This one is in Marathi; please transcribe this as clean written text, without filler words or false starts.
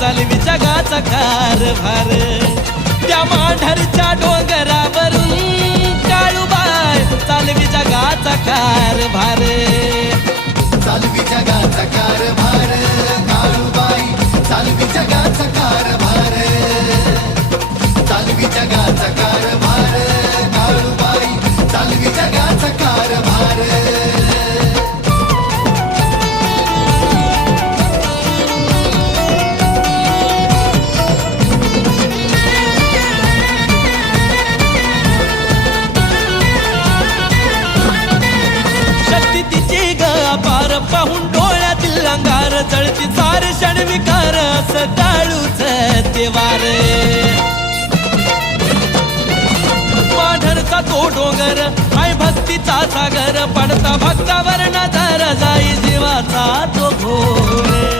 चालवी जगाचा कारभार त्या मांढरच्या डोंगरावरून काळूबाई चालवी जगाचा कारभार चालवी जगाचा कारभार काळूबाई चालवी जगाचा कारभार चालवी जगाचा कारभार काळूबाई चालवी जगाचा कारभार पाहून डोळ्यातील अंगार जळती सारे क्षण विकार असं काळूच ते वार माढरचा तो डोंगर हाय भक्तीचा सागर पडता भक्तावर नजर जाई जीवाचा तो घोर